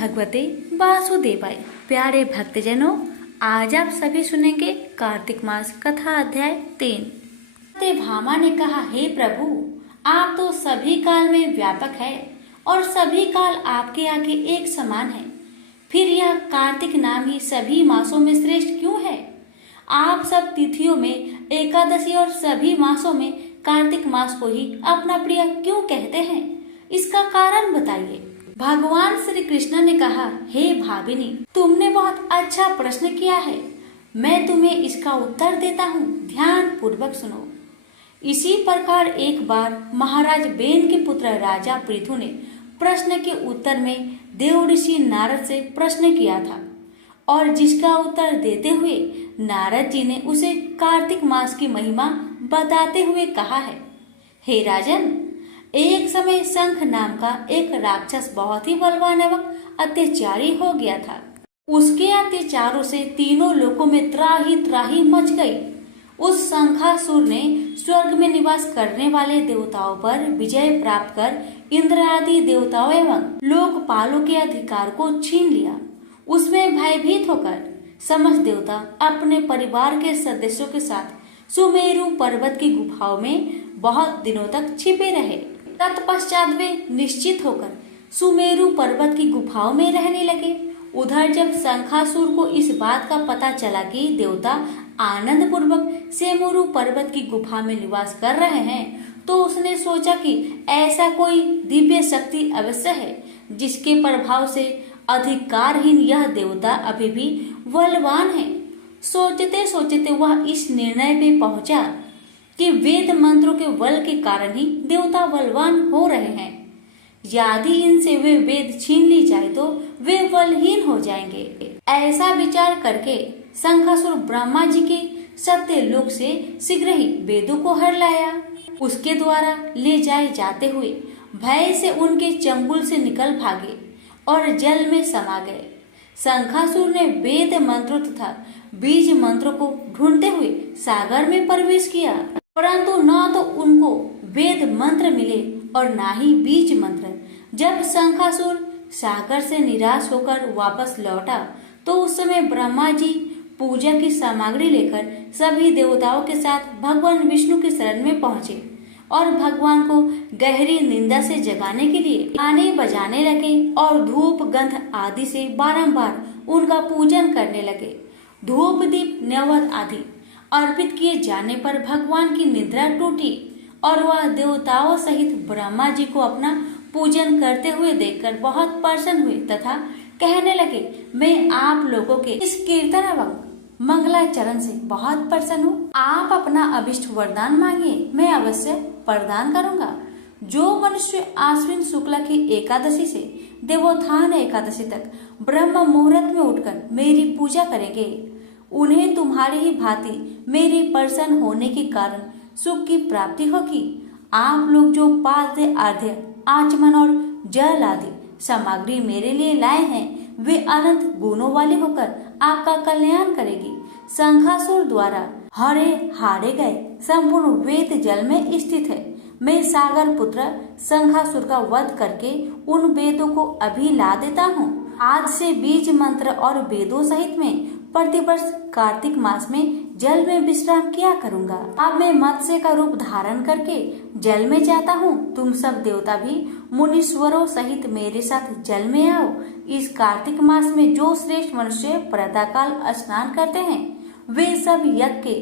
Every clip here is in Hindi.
भगवते वासुदेवाय। प्यारे भक्तजनों, आज आप सभी सुनेंगे कार्तिक मास कथा अध्याय 3। सत्यभामा ने कहा, हे प्रभु, आप तो सभी काल में व्यापक है और सभी काल आपके आगे एक समान है। फिर यह कार्तिक नाम ही सभी मासों में श्रेष्ठ क्यों है? आप सब तिथियों में एकादशी और सभी मासों में कार्तिक मास को ही अपना प्रिय क्यों कहते हैं? इसका कारण बताइए। भगवान श्री कृष्ण ने कहा, हे भाविनी, तुमने बहुत अच्छा प्रश्न किया है। मैं तुम्हें इसका उत्तर देता हूँ, ध्यान पूर्वक सुनो। इसी प्रकार एक बार महाराज बेन के पुत्र राजा पृथु ने प्रश्न के उत्तर में देव ऋषि नारद से प्रश्न किया था और जिसका उत्तर देते हुए नारद जी ने उसे कार्तिक मास की महिमा बताते हुए कहा है, हे राजन, एक समय शंख नाम का एक राक्षस बहुत ही बलवान एवं अत्याचारी हो गया था। उसके अत्याचारों से तीनों लोकों में त्राही त्राही मच गई। उस शंखासुर ने स्वर्ग में निवास करने वाले देवताओं पर विजय प्राप्त कर इंद्र आदि देवताओं एवं लोकपालों के अधिकार को छीन लिया। उसमें भयभीत होकर समस्त देवता अपने परिवार के सदस्यों के साथ सुमेरु पर्वत की गुफाओं में बहुत दिनों तक छिपे रहे। तत्पश्चात वे निश्चित होकर सुमेरु पर्वत की गुफाओं में रहने लगे। उधर जब शंखासुर को इस बात का पता चला कि देवता आनंद पूर्वक सेमुरु पर्वत की गुफा में निवास कर रहे हैं, तो उसने सोचा कि ऐसा कोई दिव्य शक्ति अवश्य है जिसके प्रभाव से अधिकारहीन यह देवता अभी भी बलवान है। सोचते सोचते वह इस निर्णय पे पहुंचा कि वेद मंत्रों के बल के कारण ही देवता बलवान हो रहे हैं। यदि इनसे वे वेद छीन ली जाए तो वे बलहीन हो जाएंगे। ऐसा विचार करके शंखासुर ब्रह्मा जी के सत्य लोक से शीघ्र ही वेदों को हर लाया। उसके द्वारा ले जाए जाते हुए भय से उनके चंगुल से निकल भागे और जल में समा गए। शंखासुर ने वेद मंत्रों तथा बीज मंत्रों को ढूंढते हुए सागर में प्रवेश किया, परंतु न तो उनको वेद मंत्र मिले और न ही बीज मंत्र। जब शंखासुर सागर से निराश होकर वापस लौटा तो उस समय ब्रह्मा जी पूजा की सामग्री लेकर सभी देवताओं के साथ भगवान विष्णु की शरण में पहुंचे और भगवान को गहरी निंदा से जगाने के लिए गाने बजाने लगे और धूप गंध आदि से बारंबार उनका पूजन करने लगे। धूप दीप नैवेद्य आदि अर्पित किए जाने पर भगवान की निद्रा टूटी और वह देवताओं सहित ब्रह्मा जी को अपना पूजन करते हुए देखकर बहुत प्रसन्न हुए तथा कहने लगे, मैं आप लोगों के इस कीर्तन एवं मंगलाचरण से बहुत प्रसन्न हूँ। आप अपना अभिष्ट वरदान मांगिए, मैं अवश्य प्रदान करूँगा। जो मनुष्य आश्विन शुक्ला की एकादशी से देवोत्थान एकादशी तक ब्रह्म मुहूर्त में उठकर मेरी पूजा करेंगे, उन्हें तुम्हारी ही भांति मेरे प्रसन्न होने के कारण सुख की प्राप्ति होगी। आप लोग जो पाद्य अर्घ्य आचमन और जल आदि सामग्री मेरे लिए लाए हैं, वे अनंत गुणों वाले होकर आपका कल्याण करेगी। शंखासुर द्वारा हारे गए संपूर्ण वेद जल में स्थित है। मैं सागर पुत्र शंखासुर का वध करके उन वेदों को अभी ला देता हूँ। आज से बीज मंत्र और वेदों सहित में प्रतिवर्ष कार्तिक मास में जल में विश्राम किया करूंगा। अब मैं मत्स्य का रूप धारण करके जल में जाता हूँ। तुम सब देवता भी मुनीश्वरों सहित मेरे साथ जल में आओ। इस कार्तिक मास में जो श्रेष्ठ मनुष्य प्रातःकाल स्नान करते हैं, वे सब यज्ञ के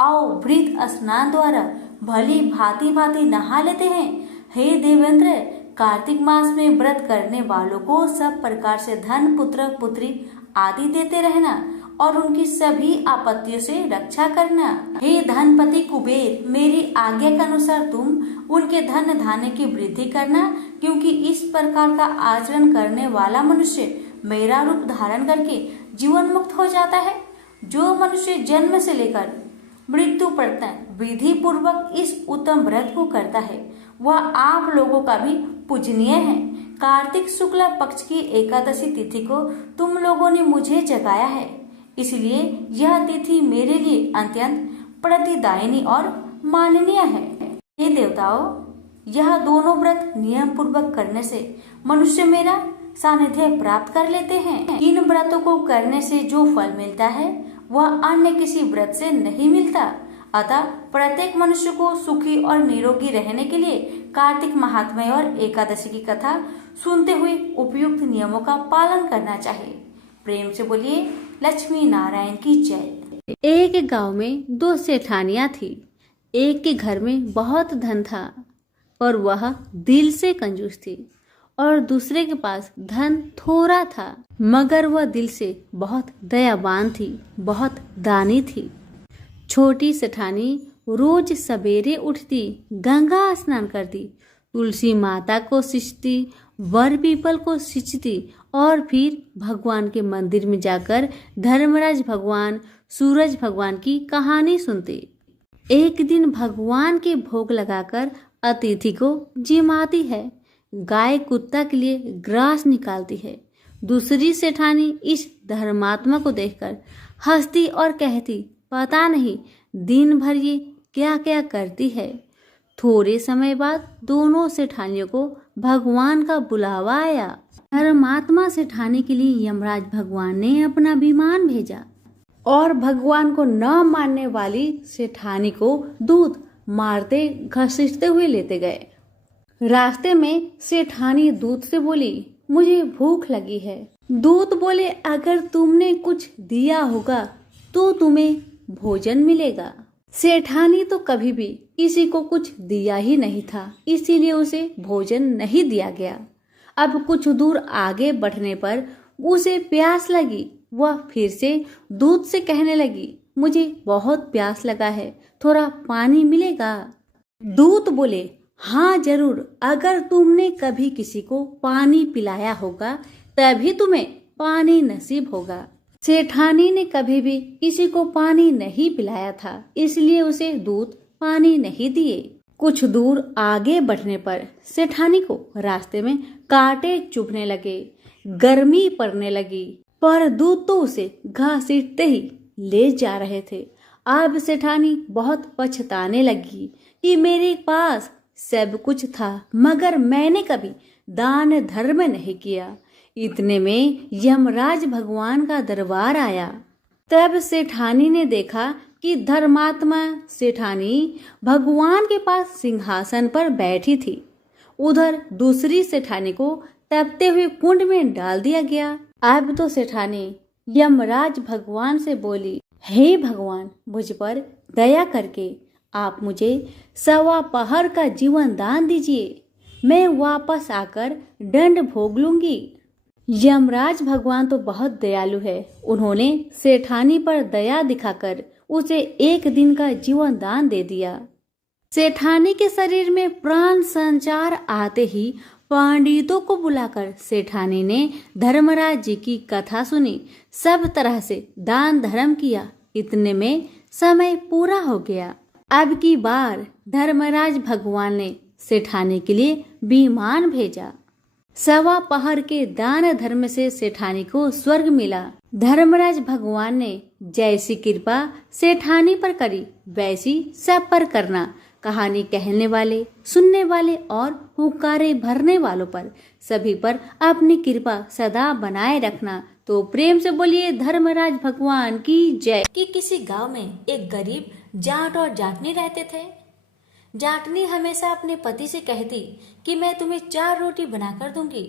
अवभृत स्नान द्वारा भली भांति भांति नहा लेते हैं। हे देवेंद्र, कार्तिक मास में व्रत करने वालों को सब प्रकार से धन, पुत्र पुत्री आदि देते रहना और उनकी सभी आपत्तियों से रक्षा करना। हे धनपति कुबेर, मेरी आज्ञा के अनुसार तुम उनके धन धान्य की वृद्धि करना, क्योंकि इस प्रकार का आचरण करने वाला मनुष्य मेरा रूप धारण करके जीवन मुक्त हो जाता है। जो मनुष्य जन्म से लेकर मृत्यु पर्यंत विधि पूर्वक इस उत्तम व्रत को करता है, वह आप लोगों का भी पूजनीय है। कार्तिक शुक्ला पक्ष की एकादशी तिथि को तुम लोगों ने मुझे जगाया है, इसलिए यह तिथि मेरे लिए अत्यंत प्रतिदायिनी और माननीय है। हे देवताओं, यह दोनों व्रत नियम पूर्वक करने से मनुष्य मेरा सानिध्य प्राप्त कर लेते हैं। इन व्रतों को करने से जो फल मिलता है वह अन्य किसी व्रत से नहीं मिलता। अतः प्रत्येक मनुष्य को सुखी और निरोगी रहने के लिए कार्तिक महात्म्य और एकादशी की कथा सुनते हुए उपयुक्त नियमों का पालन करना चाहिए। प्रेम से बोलिए लक्ष्मी नारायण की जय। एक गांव में दो सेठानियां थी। एक के घर में बहुत धन था और वह दिल से कंजूस थी, और दूसरे के पास धन थोड़ा था मगर वह दिल से बहुत दयावान थी, बहुत दानी थी। छोटी सेठानी रोज सवेरे उठती, गंगा स्नान करती, तुलसी माता को सींचती, वर पीपल को सींचती और फिर भगवान के मंदिर में जाकर धर्मराज भगवान, सूरज भगवान की कहानी सुनती। एक दिन भगवान के भोग लगाकर अतिथि को जिमाती है, गाय कुत्ता के लिए ग्रास निकालती है। दूसरी सेठानी इस धर्मात्मा को देखकर हंसती और कहती, पता नहीं दिन भर ये क्या क्या करती है। थोड़े समय बाद दोनों सेठानियों को भगवान का बुलावा आया। धर्मात्मा सेठानी के लिए यमराज भगवान ने अपना विमान भेजा और भगवान को न मानने वाली सेठानी को दूध मारते घसीटते हुए लेते गए। रास्ते में सेठानी दूत से बोली, मुझे भूख लगी है। दूत बोले, अगर तुमने कुछ दिया होगा तो तुम्हें भोजन मिलेगा। सेठानी तो कभी भी किसी को कुछ दिया ही नहीं था, इसीलिए उसे भोजन नहीं दिया गया। अब कुछ दूर आगे बढ़ने पर उसे प्यास लगी। वह फिर से दूत से कहने लगी, मुझे बहुत प्यास लगा है, थोड़ा पानी मिलेगा। दूत बोले, हाँ जरूर, अगर तुमने कभी किसी को पानी पिलाया होगा तभी तुम्हें पानी नसीब होगा। सेठानी ने कभी भी किसी को पानी नहीं पिलाया था, इसलिए उसे दूत पानी नहीं दिए। कुछ दूर आगे बढ़ने पर सेठानी को रास्ते में कांटे चुभने लगे, गर्मी पड़ने लगी, पर दूत तो उसे घसीटते ही ले जा रहे थे। अब सेठानी बहुत पछताने लगी कि मेरे पास सब कुछ था मगर मैंने कभी दान धर्म नहीं किया। इतने में यमराज भगवान का दरबार आया। तब सेठानी ने देखा कि धर्मात्मा सेठानी भगवान के पास सिंहासन पर बैठी थी। उधर दूसरी सेठानी को तपते हुए कुंड में डाल दिया गया। अब तो सेठानी यमराज भगवान से बोली, हे भगवान, मुझ पर दया करके आप मुझे 1.25 पहर का जीवन दान दीजिए, मैं वापस आकर दंड भोग लूंगी। यमराज भगवान तो बहुत दयालु है। उन्होंने सेठानी पर दया दिखाकर उसे 1 दिन का जीवन दान दे दिया। सेठानी के शरीर में प्राण संचार आते ही पंडितों को बुलाकर सेठानी ने धर्मराज जी की कथा सुनी, सब तरह से दान धर्म किया। इतने में समय पूरा हो गया। अब की बार धर्मराज भगवान ने सेठानी के लिए विमान भेजा। 1.25 पहर के दान धर्म से सेठानी को स्वर्ग मिला। धर्मराज भगवान ने जैसी कृपा सेठानी पर करी वैसी सब पर करना। कहानी कहने वाले, सुनने वाले और हुक्कारे भरने वालों पर, सभी पर अपनी कृपा सदा बनाए रखना। तो प्रेम से बोलिए धर्मराज भगवान की जय। कि किसी गांव में एक गरीब जाट और जाटनी रहते थे। जाटनी हमेशा अपने पति से कहती कि मैं तुम्हें 4 रोटी बनाकर दूंगी,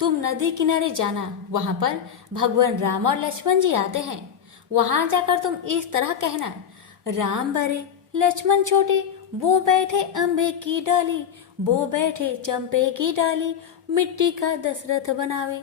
तुम नदी किनारे जाना, वहां पर भगवान राम और लक्ष्मण जी आते हैं, वहां जाकर तुम इस तरह कहना, राम बड़े लक्ष्मण छोटे, वो बैठे अम्बे की डाली, वो बैठे चंपे की डाली, मिट्टी का दशरथ बनावे,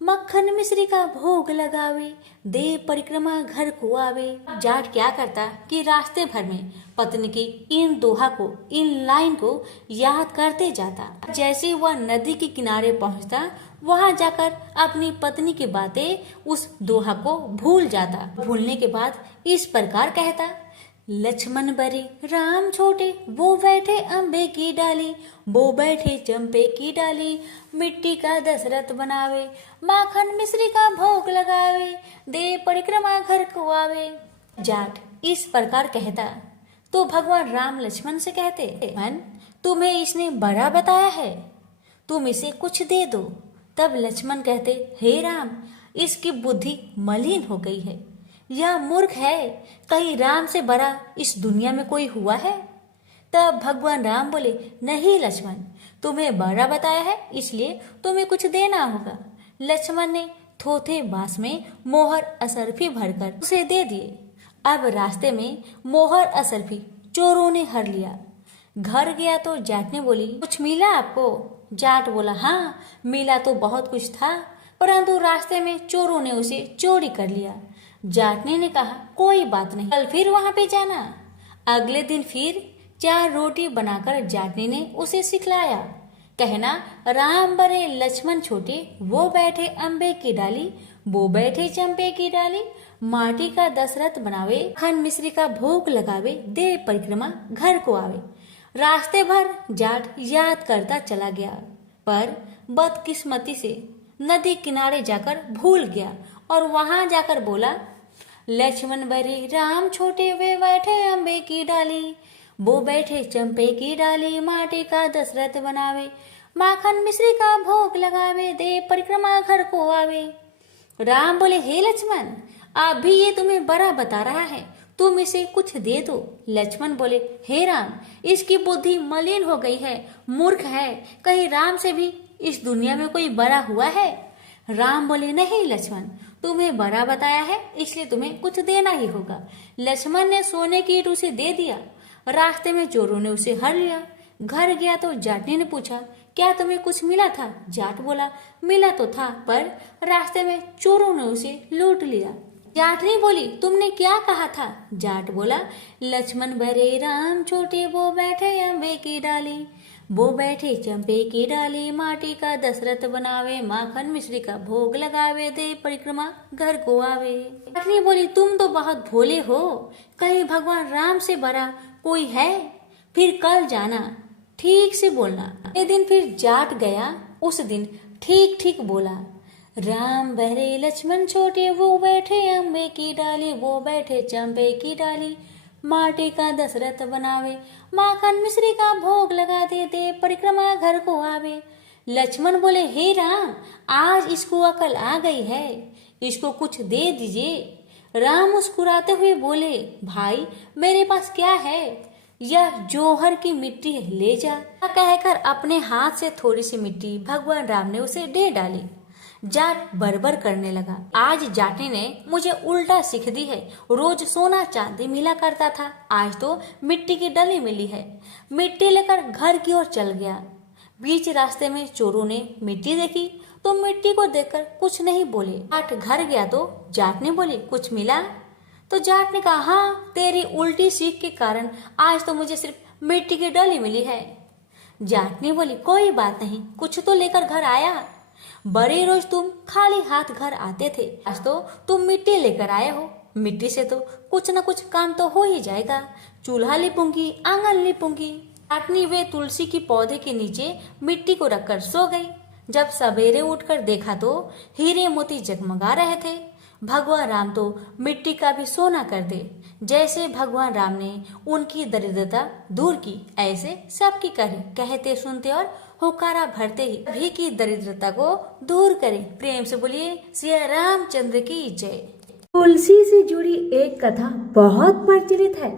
मक्खन मिश्री का भोग लगावे, दे परिक्रमा घर को आवे। जाट क्या करता कि रास्ते भर में पत्नी की इन दोहा को, इन लाइन को याद करते जाता। जैसे वह नदी के किनारे पहुंचता, वहां जाकर अपनी पत्नी की बातें, उस दोहा को भूल जाता। भूलने के बाद इस प्रकार कहता, लक्ष्मण बड़े राम छोटे, वो बैठे अम्बे की डाली, वो बैठे चंपे की डाली, मिट्टी का दशरथ बनावे, माखन मिश्री का भोग लगावे, दे परिक्रमा घर को आवे। जाट इस प्रकार कहता तो भगवान राम लक्ष्मण से कहते, मन तुम्हें इसने बड़ा बताया है, तुम इसे कुछ दे दो, तब लक्ष्मण कहते, हे राम, इसकी बुद्धि मलिन हो गई है, यह मूर्ख है, कहीं राम से बड़ा इस दुनिया में कोई हुआ है? तब भगवान राम बोले, नहीं लक्ष्मण, तुम्हें बड़ा बताया है इसलिए तुम्हें कुछ देना होगा। लक्ष्मण ने थोथे बांस में मोहर असरफी भरकर उसे दे दिए। अब रास्ते में मोहर असरफी चोरों ने हर लिया। घर गया तो जाट ने बोली, कुछ मिला आपको? जाट बोला, हाँ मिला तो बहुत कुछ था, परंतु रास्ते में चोरों ने उसे चोरी कर लिया। जाटने ने कहा, कोई बात नहीं, कल फिर वहां पे जाना। अगले दिन फिर 4 रोटी बनाकर जाटने ने उसे सिखलाया। कहना, राम बड़े लक्ष्मण छोटे, वो बैठे अम्बे की डाली, वो बैठे चंपे की डाली, माटी का दशरथ बनावे, खन मिश्री का भोग लगावे, दे परिक्रमा घर को आवे। रास्ते भर जाट याद करता चला गया, पर बदकिस्मती से नदी किनारे जाकर भूल गया और वहां जाकर बोला, लक्ष्मण बड़े राम छोटे, वे बैठे अम्बे की डाली, वो बैठे चंपे की डाली, माटी का दशरथ बनावे, माखन मिश्री का भोग लगावे, दे परिक्रमा घर को आवे। राम बोले, हे लक्ष्मण, अभी ये तुम्हें बड़ा बता रहा है, तुम इसे कुछ दे दो। लक्ष्मण बोले, हे राम, इसकी बुद्धि मलिन हो गई है, मूर्ख है, कहीं राम से भी इस दुनिया में कोई बड़ा हुआ है? राम बोले, नहीं लक्ष्मण, तुम्हें बड़ा बताया है इसलिए तुम्हें कुछ देना ही होगा। लक्ष्मण ने सोने की ईंट उसे दे दिया। रास्ते में चोरों ने उसे हर लिया। घर गया तो जाटने ने पूछा, क्या तुम्हें कुछ मिला था? जाट बोला, मिला तो था, पर रास्ते में चोरों ने उसे लूट लिया। जाटनी बोली, तुमने क्या कहा था? जाट बोला, लक्ष्मण बड़े राम छोटे, वो बैठे अम्बे की डाली, वो बैठे चंपे की डाली, माटी का दशरथ बनावे, माखन मिश्री का भोग लगावे, दे परिक्रमा घर को आवे। जाटनी बोली, तुम तो बहुत भोले हो, कहीं भगवान राम से बड़ा कोई है? फिर कल जाना, ठीक से बोलना। ये दिन फिर जाट गया, उस दिन ठीक ठीक बोला। राम बड़े लक्ष्मण छोटे, वो बैठे अम्बे की डाली, वो बैठे चंपे की डाली, माटी का दशरथ बनावे, माखन मिश्री का भोग लगा दे, दे परिक्रमा घर को आवे। लक्ष्मण बोले, हे राम, आज इसको अकल आ गई है, इसको कुछ दे दीजिए। राम मुस्कुराते हुए बोले, भाई मेरे पास क्या है, यह जौहर की मिट्टी है, ले जा। कहकर अपने हाथ से थोड़ी सी मिट्टी भगवान राम ने उसे दे डाली। जाट बरबर करने लगा, आज जाटे ने मुझे उल्टा सीख दी है, रोज सोना चांदी मिला करता था, आज तो मिट्टी की डली मिली है। मिट्टी लेकर घर की ओर चल गया। बीच रास्ते में चोरों ने मिट्टी देखी तो मिट्टी को देखकर कुछ नहीं बोले। जाट घर गया तो जाट ने बोली, कुछ मिला? तो जाट ने कहा, हाँ, तेरी उल्टी सीख के कारण आज तो मुझे सिर्फ मिट्टी की डली मिली है। जाट ने बोली, कोई बात नहीं, कुछ तो लेकर घर आया। बड़े रोज तुम खाली हाथ घर आते थे, आज तो तुम मिट्टी लेकर आए हो, मिट्टी से तो कुछ न कुछ काम तो हो ही जाएगा। चूल्हा लिपूंगी, आंगन लिपूंगी। जाटनी वे तुलसी की पौधे के नीचे मिट्टी को रखकर सो गई। जब सवेरे उठकर देखा तो हीरे मोती जगमगा रहे थे। भगवान राम तो मिट्टी का भी सोना कर दे। जैसे भगवान राम ने उनकी दरिद्रता दूर की, ऐसे सबकी करें, कहते सुनते और हुकारा भरते ही भी की दरिद्रता को दूर करें। प्रेम से बोलिए श्री रामचंद्र की जय। तुलसी से जुड़ी एक कथा बहुत प्रचलित है।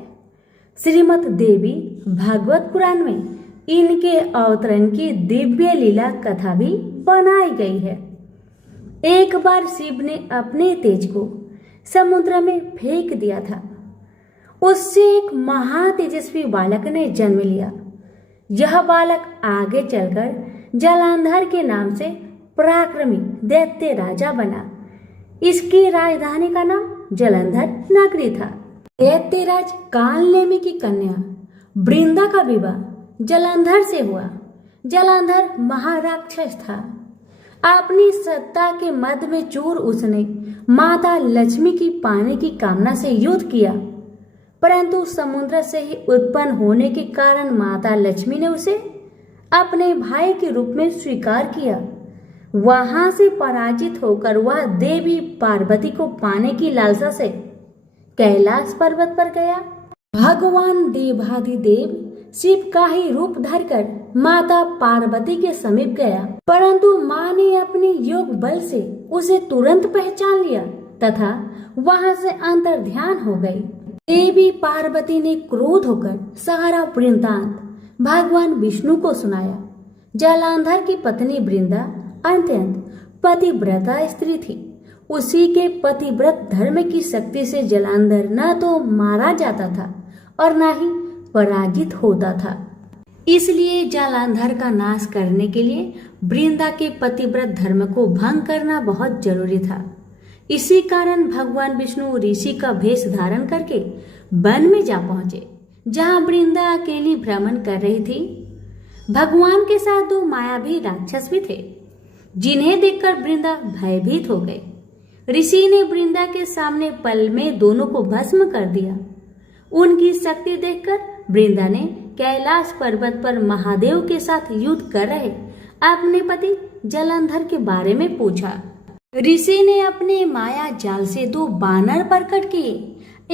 श्रीमद् देवी भागवत पुराण में इनके अवतरण की दिव्य लीला कथा भी बनाई गई है। एक बार शिव ने अपने तेज को समुद्र में फेंक दिया था। उससे एक महातेजस्वी बालक ने जन्म लिया। यह बालक आगे चलकर जलंधर के नाम से पराक्रमी दैत्य राजा बना। इसकी राजधानी का नाम जलंधर नगरी था। दैत्यराज कालनेमी की कन्या वृंदा का विवाह जलंधर से हुआ। जलंधर महाराक्षस था। अपनी सत्ता के मद में चूर उसने माता लक्ष्मी की पाने की कामना से युद्ध किया, परंतु समुद्र से ही उत्पन्न होने के कारण माता लक्ष्मी ने उसे अपने भाई के रूप में स्वीकार किया। वहां से पराजित होकर वह देवी पार्वती को पाने की लालसा से कैलाश पर्वत पर गया। भगवान देवाधिदेव शिव का ही रूप धरकर माता पार्वती के समीप गया। परंतु माँ ने अपने योग बल से उसे तुरंत पहचान लिया तथा वहां से अंतर ध्यान हो गई। देवी पार्वती ने क्रोध होकर सारा वृत्तांत भगवान विष्णु को सुनाया। जालंधर की पत्नी वृंदा अत्यंत पतिव्रता स्त्री थी। उसी के पतिव्रत धर्म की शक्ति से जालंधर न तो मारा जाता था और न ही पराजित होता था। इसलिए जालंधर का नाश करने के लिए वृंदा के पतिव्रत धर्म को भंग करना बहुत जरूरी था। इसी कारण भगवान विष्णु ऋषि का भेष धारण करके वन में जा पहुंचे, जहां वृंदा अकेली भ्रमण कर रही थी। भगवान के साथ दो मायावी राक्षस भी थे, जिन्हें देखकर वृंदा भयभीत हो गई। ऋषि ने वृंदा के सामने पल में दोनों को भस्म कर दिया। उनकी शक्ति देखकर वृंदा ने कैलाश पर्वत पर महादेव के साथ युद्ध कर रहे अपने पति जालंधर के बारे में पूछा। ऋषि ने अपने माया जाल से दो बानर प्रकट किए।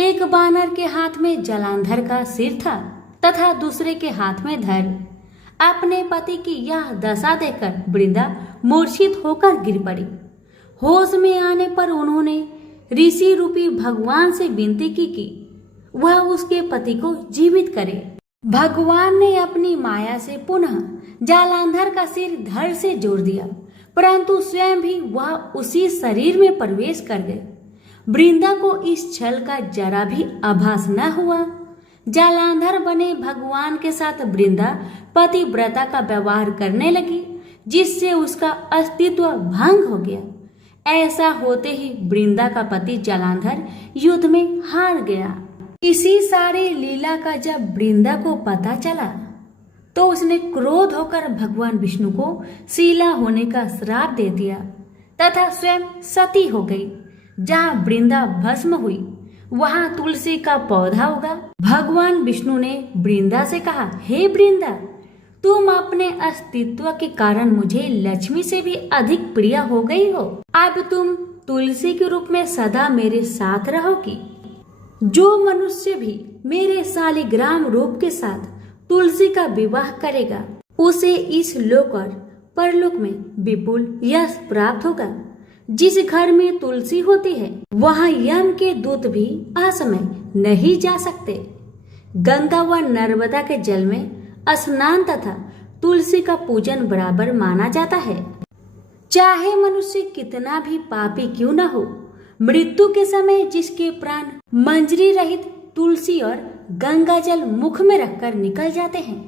एक बानर के हाथ में जालंधर का सिर था तथा दूसरे के हाथ में धड़। अपने पति की यह दशा देखकर वृंदा मूर्छित होकर गिर पड़ी। होश में आने पर उन्होंने ऋषि रूपी भगवान से विनती की कि वह उसके पति को जीवित करे। भगवान ने अपनी माया से पुनः जालंधर का सिर धड़ से जोड़ दिया, परंतु स्वयं भी वह उसी शरीर में प्रवेश कर गए। वृंदा को इस छल का जरा भी आभास न हुआ। जालंधर बने भगवान के साथ वृंदा पतिव्रता का व्यवहार करने लगी, जिससे उसका अस्तित्व भंग हो गया। ऐसा होते ही वृंदा का पति जालंधर युद्ध में हार गया। इसी सारी लीला का जब वृंदा को पता चला तो उसने क्रोध होकर भगवान विष्णु को शीला होने का श्राप दे दिया तथा स्वयं सती हो गई। जहाँ वृंदा भस्म हुई वहां तुलसी का पौधा उगा। भगवान विष्णु ने वृंदा से कहा, हे वृंदा, तुम अपने अस्तित्व के कारण मुझे लक्ष्मी से भी अधिक प्रिय हो गई हो। अब तुम तुलसी के रूप में सदा मेरे साथ रहोगी। जो मनुष्य भी मेरे शालिग्राम रूप के साथ तुलसी का विवाह करेगा उसे इस लोक और परलोक में विपुल यश प्राप्त होगा। जिस घर में तुलसी होती है वहां यम के दूत भी असमय नहीं जा सकते। गंगा व नर्मदा के जल में स्नान तथा तुलसी का पूजन बराबर माना जाता है। चाहे मनुष्य कितना भी पापी क्यों न हो, मृत्यु के समय जिसके प्राण मंजरी रहित तुलसी और गंगा जल मुख में रखकर निकल जाते हैं,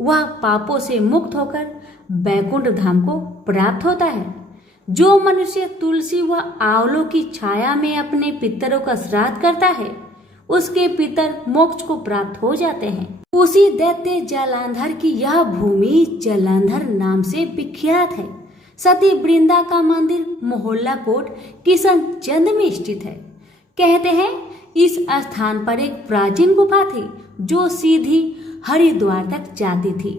वह पापों से मुक्त होकर बैकुंठ धाम को प्राप्त होता है। जो मनुष्य तुलसी व आंवलों की छाया में अपने पितरों का श्राद्ध करता है, उसके पितर मोक्ष को प्राप्त हो जाते हैं। उसी दैत्य जालंधर की यह भूमि जालंधर नाम से विख्यात है। सती वृंदा का मंदिर मोहल्ला कोट किशनचंद में स्थित है। कहते हैं इस स्थान पर एक प्राचीन गुफा थी जो सीधी हरिद्वार तक जाती थी।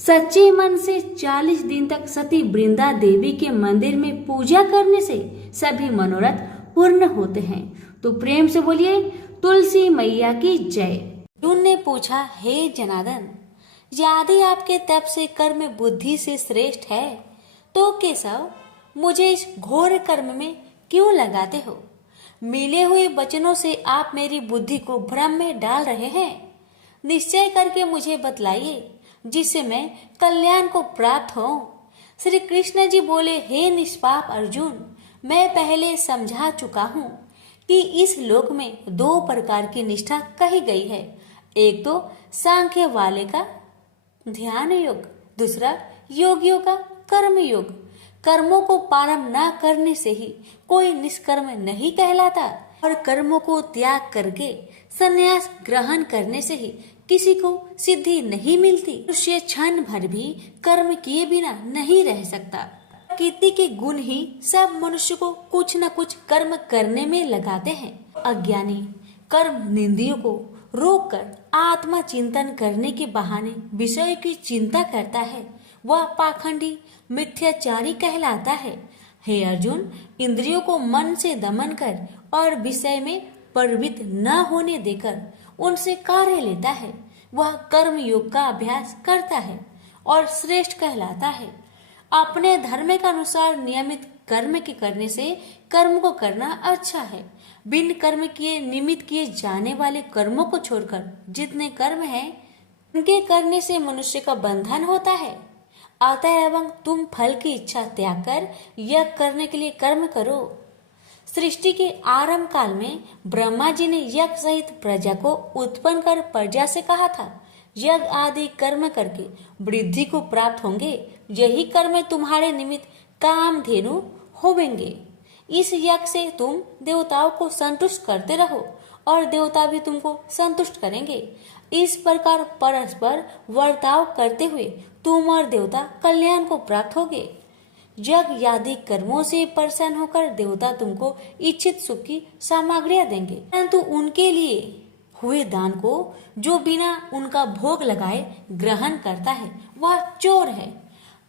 सच्चे मन से 40 दिन तक सती वृंदा देवी के मंदिर में पूजा करने से सभी मनोरथ पूर्ण होते हैं। तो प्रेम से बोलिए तुलसी मैया की जय। अर्जुन ने पूछा, हे जनार्दन, यदि आपके तप से कर्म बुद्धि से श्रेष्ठ है तो केशव मुझे इस घोर कर्म में क्यों लगाते हो? मिले हुए वचनों से आप मेरी बुद्धि को भ्रम में डाल रहे हैं। निश्चय करके मुझे बतलाइए जिससे मैं कल्याण को प्राप्त हो। श्री कृष्ण जी बोले, हे निष्पाप अर्जुन, मैं पहले समझा चुका हूँ कि इस लोक में 2 प्रकार की निष्ठा कही गई है। एक तो सांख्य वाले का ध्यान योग, दूसरा योगियों का कर्म योग। कर्मों को पालन न करने से ही कोई निष्कर्म नहीं कहलाता और कर्मों को त्याग करके संन्यास ग्रहण करने से ही किसी को सिद्धि नहीं मिलती। मनुष्य क्षण भर भी कर्म किए बिना नहीं रह सकता। प्रकृति के गुण ही सब मनुष्य को कुछ न कुछ कर्म करने में लगाते हैं। अज्ञानी कर्म निंदियों को रोककर आत्मा चिंतन करने के बहाने विषय की चिंता करता है, वह पाखंडी मिथ्याचारी कहलाता है। हे अर्जुन, इंद्रियों को मन से दमन कर और विषय में प्रवृत्त न होने देकर उनसे कार्य लेता है, वह कर्म योग का अभ्यास करता है और श्रेष्ठ कहलाता है। अपने धर्म के अनुसार नियमित कर्म के करने से कर्म को करना अच्छा है। बिन कर्म किए निमित्त किए जाने वाले कर्मों को छोड़कर जितने कर्म हैं उनके करने से मनुष्य का बंधन होता है। अतः तुम फल की इच्छा त्याग कर यज्ञ करने के लिए कर्म करो। सृष्टि के आरंभ काल में ब्रह्मा जी ने यज्ञ सहित प्रजा को उत्पन्न कर प्रजा से कहा था, यज्ञ आदि कर्म करके वृद्धि को प्राप्त होंगे, यही कर्म तुम्हारे निमित्त कामधेनु होवेंगे। इस यज्ञ से तुम देवताओं को संतुष्ट करते रहो और देवता भी तुमको संतुष्ट करेंगे। इस प्रकार परस्पर वर्ताव करते हुए तुम और देवता कल्याण को प्राप्त होगे। यज्ञ आदि कर्मों से प्रसन्न होकर देवता तुमको इच्छित सुख की सामग्रियां देंगे, परंतु उनके लिए हुए दान को जो बिना उनका भोग लगाए ग्रहण करता है वह चोर है।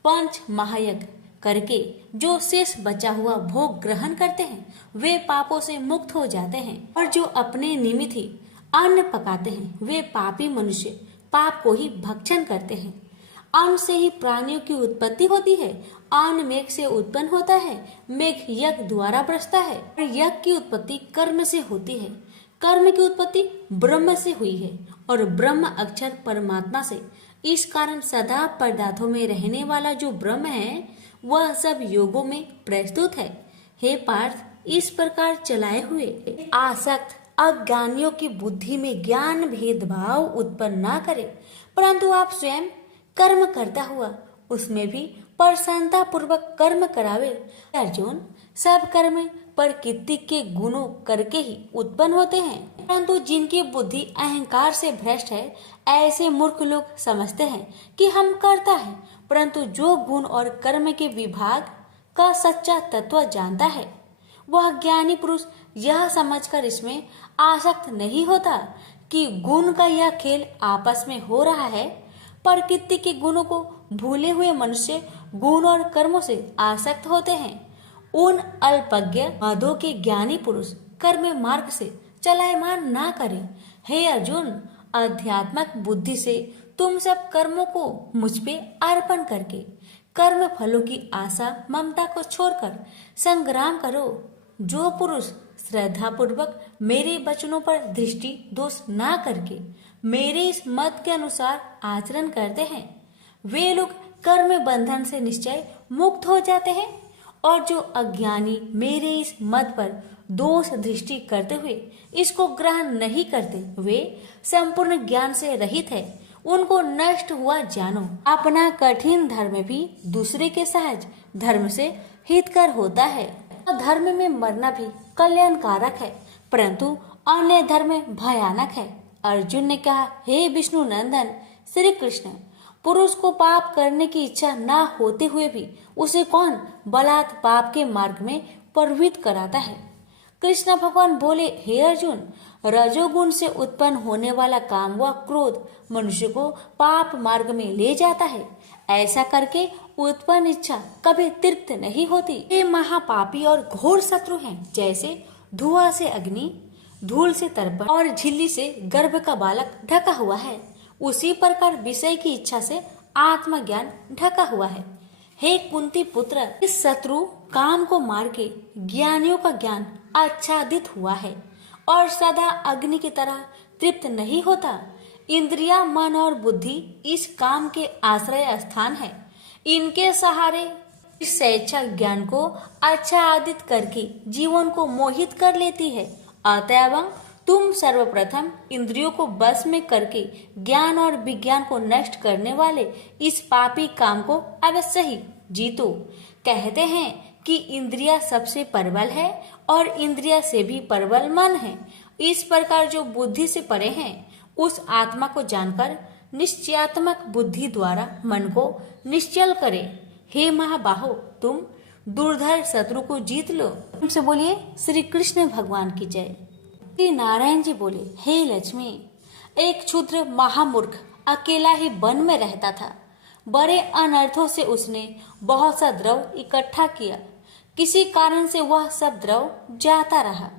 पंच महायज्ञ करके जो शेष बचा हुआ भोग ग्रहण करते हैं वे पापों से मुक्त हो जाते हैं, और जो अपने निमित्त ही अन्न पकाते हैं वे पापी मनुष्य पाप को ही भक्षण करते हैं। अन्न से ही प्राणियों की उत्पत्ति होती है। अन्न मेघ से उत्पन्न होता है, मेघ यज्ञ द्वारा बरसता है, और यज्ञ की उत्पत्ति कर्म से होती है। कर्म की उत्पत्ति ब्रह्म से हुई है और ब्रह्म अक्षर परमात्मा से। इस कारण सदा पदार्थों में रहने वाला जो ब्रह्म है वह सब योगों में प्रस्तुत है। हे पार्थ, इस प्रकार चलाए हुए आसक्त अज्ञानियों की बुद्धि में ज्ञान भेदभाव उत्पन्न न करे, परंतु आप स्वयं कर्म करता हुआ उसमें भी प्रसन्नता पूर्वक कर्म करावे। अर्जुन, सब कर्म प्रकृति के गुणों करके ही उत्पन्न होते हैं, परंतु जिनकी बुद्धि अहंकार से भ्रष्ट है ऐसे मूर्ख लोग समझते हैं कि हम करता है, परंतु जो गुण और कर्म के विभाग का सच्चा तत्व जानता है वह ज्ञानी पुरुष यह समझकर इसमें आसक्त नहीं होता कि गुण का यह खेल आपस में हो रहा है। प्रकृति के गुणों को भूले हुए मनुष्य गुण और कर्मों से आसक्त होते हैं। उन अल्पज्ञ मधो के ज्ञानी पुरुष कर्म मार्ग से चलायमान ना करें। हे अर्जुन, अध्यात्मक बुद्धि से तुम सब कर्मों को मुझ पे अर्पण करके कर्म फलों की आशा ममता को छोड़कर संग्राम करो। जो पुरुष श्रद्धा पूर्वक मेरे वचनों पर दृष्टि दोष ना करके मेरे इस मत के अनुसार आचरण करते हैं वे लोग कर्म बंधन से निश्चय मुक्त हो जाते हैं, और जो अज्ञानी मेरे इस मत पर दोष दृष्टि करते हुए इसको ग्रहण नहीं करते वे संपूर्ण ज्ञान से रहित है। उनको नष्ट हुआ जानो। अपना कठिन धर्म भी दूसरे के सहज धर्म से हितकर होता है। धर्म में मरना भी कल्याणकारक है, परंतु अन्य धर्म भयानक है। अर्जुन ने कहा, हे विष्णु नंदन श्री कृष्ण, पुरुष को पाप करने की इच्छा न होते हुए भी उसे कौन बलात् पाप के मार्ग में प्रवृत्त कराता है। कृष्ण भगवान बोले, हे अर्जुन, रजोगुण से उत्पन्न होने वाला काम व क्रोध मनुष्य को पाप मार्ग में ले जाता है। ऐसा करके उत्पन्न इच्छा कभी तृप्त नहीं होती। ये महापापी और घोर शत्रु हैं। जैसे धुआं से अग्नि, धूल से तर्पण और झिल्ली से गर्भ का बालक ढका हुआ है, उसी प्रकार विषय की इच्छा से आत्मज्ञान ढका हुआ है। हे कुंती पुत्र, इस शत्रु काम को मार के ज्ञानियों का ज्ञान आच्छादित हुआ है और सदा अग्नि की तरह तृप्त नहीं होता। इंद्रिया, मन और बुद्धि इस काम के आश्रय स्थान है। इनके सहारे इस स्वेच्छा ज्ञान को आच्छादित करके जीवन को मोहित कर लेती है। अतएव तुम सर्वप्रथम इंद्रियों को बस में करके ज्ञान और विज्ञान को नष्ट करने वाले इस पापी काम को अवश्य ही जीतो। कहते हैं कि इंद्रिया सबसे प्रबल है और इंद्रिया से भी प्रबल मन है। इस प्रकार जो बुद्धि से परे हैं उस आत्मा को जानकर निश्चयात्मक बुद्धि द्वारा मन को निश्चल करे। हे महाबाहो, तुम दुर्धर शत्रु को जीत लो। तुमसे बोलिए श्री कृष्ण भगवान की जय। श्री नारायण जी बोले, हे लक्ष्मी, एक क्षुद्र महामूर्ख अकेला ही वन में रहता था। बड़े अनर्थों से उसने बहुत सा द्रव इकट्ठा किया। किसी कारण से वह सब द्रव जाता रहा।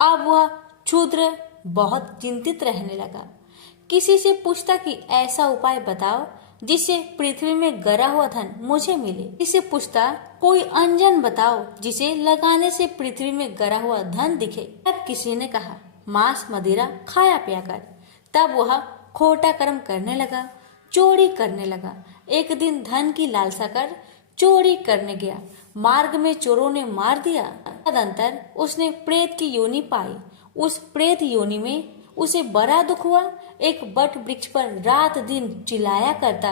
अब वह क्षुद्र बहुत चिंतित रहने लगा। किसी से पूछता कि ऐसा उपाय बताओ जिससे पृथ्वी में गरा हुआ धन मुझे मिले। इसे पूछता, कोई अंजन बताओ जिसे लगाने से पृथ्वी में गरा हुआ धन दिखे। तब किसी ने कहा, मांस मदिरा खाया पिया कर। तब वह खोटा कर्म करने लगा, चोरी करने लगा। एक दिन धन की लालसा कर चोरी करने गया, मार्ग में चोरों ने मार दिया। तदंतर उसने प्रेत की योनि पाई। उस प्रेत योनि में उसे बड़ा दुख हुआ। एक बट वृक्ष पर रात दिन चिल्लाया करता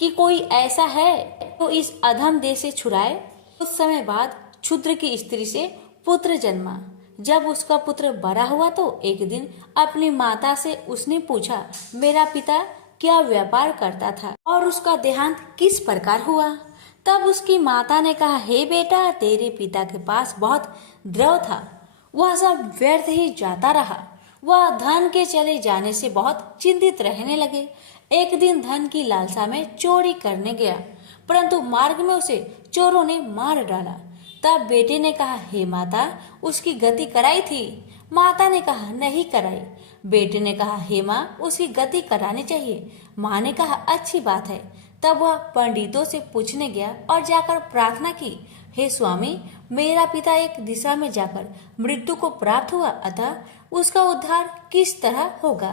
कि कोई ऐसा है तो इस अधम देह से छुड़ाए। कुछ समय बाद क्षुद्र की स्त्री से पुत्र जन्मा। जब उसका पुत्र बड़ा हुआ तो एक दिन अपनी माता से उसने पूछा, मेरा पिता क्या व्यापार करता था और उसका देहांत किस प्रकार हुआ। तब उसकी माता ने कहा, हे बेटा, तेरे पिता के पास बहुत द्रव था, वह सब व्यर्थ ही जाता रहा। वह धन के चले जाने से बहुत चिंतित रहने लगे। एक दिन धन की लालसा में चोरी करने गया, परंतु मार्ग में उसे चोरों ने मार डाला। तब बेटे ने कहा, हे माता, उसकी गति कराई थी। माता ने कहा, नहीं कराई। बेटे ने कहा, हे माँ, उसकी गति करानी चाहिए। माँ ने कहा, अच्छी बात है। तब वह पंडितों से पूछने गया और जाकर प्रार्थना की, हे स्वामी, मेरा पिता एक दिशा में जाकर मृत्यु को प्राप्त हुआ, अतः उसका उद्धार किस तरह होगा।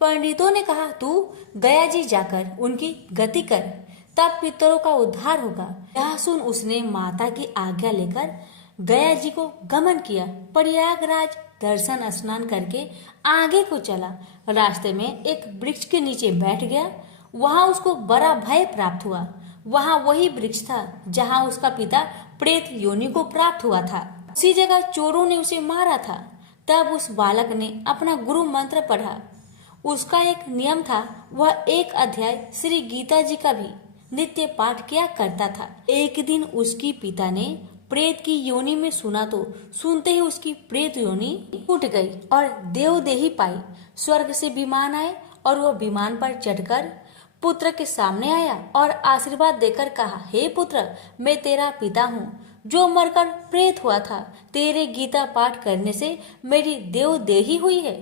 पंडितों ने कहा, तू गया जी जाकर उनकी गति कर, तब पितरों का उद्धार होगा। यह सुन उसने माता की आज्ञा लेकर गया जी को गमन किया। प्रयागराज दर्शन स्नान करके आगे को चला। रास्ते में एक वृक्ष के नीचे बैठ गया। वहां उसको बड़ा भय प्राप्त हुआ। वहां वही वृक्ष था जहां उसका पिता प्रेत योनि को प्राप्त हुआ था। उसी जगह चोरों ने उसे मारा था। तब उस बालक ने अपना गुरु मंत्र पढ़ा। उसका एक नियम था, वह एक अध्याय श्री गीता जी का भी नित्य पाठ किया करता था। एक दिन उसकी पिता ने प्रेत की योनि में सुना तो सुनते ही उसकी प्रेत योनि टूट गई और देवदेही पाई। स्वर्ग से विमान आए और वह विमान पर चढ़कर पुत्र के सामने आया और आशीर्वाद देकर कहा, हे पुत्र, मैं तेरा पिता हूँ जो मरकर प्रेत हुआ था। तेरे गीता पाठ करने से मेरी देवदेही हुई है।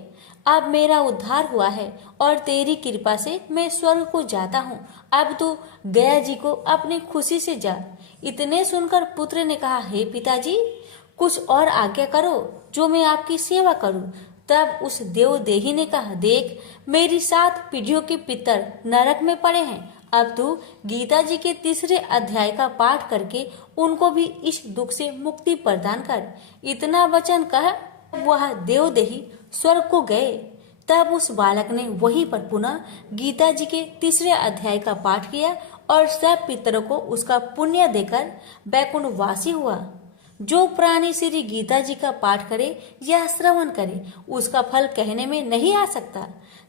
अब मेरा उद्धार हुआ है और तेरी कृपा से मैं स्वर्ग को जाता हूँ। अब तू गया जी को अपनी खुशी से जा। इतने सुनकर पुत्र ने कहा, हे पिताजी, कुछ और आज्ञा करो जो मैं आपकी सेवा करूं। तब उस देवदेही ने कहा, देख, मेरी 7 पीढ़ियों के पितर नरक में पड़े हैं। अब तू गीता जी के 3 अध्याय का पाठ करके उनको भी इस दुख से मुक्ति प्रदान कर। इतना वचन कह वह देवदेही स्वर्ग को गए। तब उस बालक ने वहीं पर पुनः गीता जी के 3 अध्याय का पाठ किया और सब पितरों को उसका पुण्य देकर बैकुंठ वासी हुआ। जो प्राणी श्री गीता जी का पाठ करे या श्रवण करे, उसका फल कहने में नहीं आ सकता।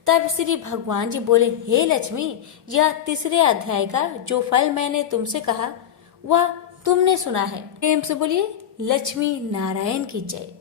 तब श्री भगवान जी बोले, हे लक्ष्मी, यह 3 अध्याय का जो फल मैंने तुमसे कहा वह तुमने सुना है। प्रेम से बोलिए, लक्ष्मी नारायण की जय।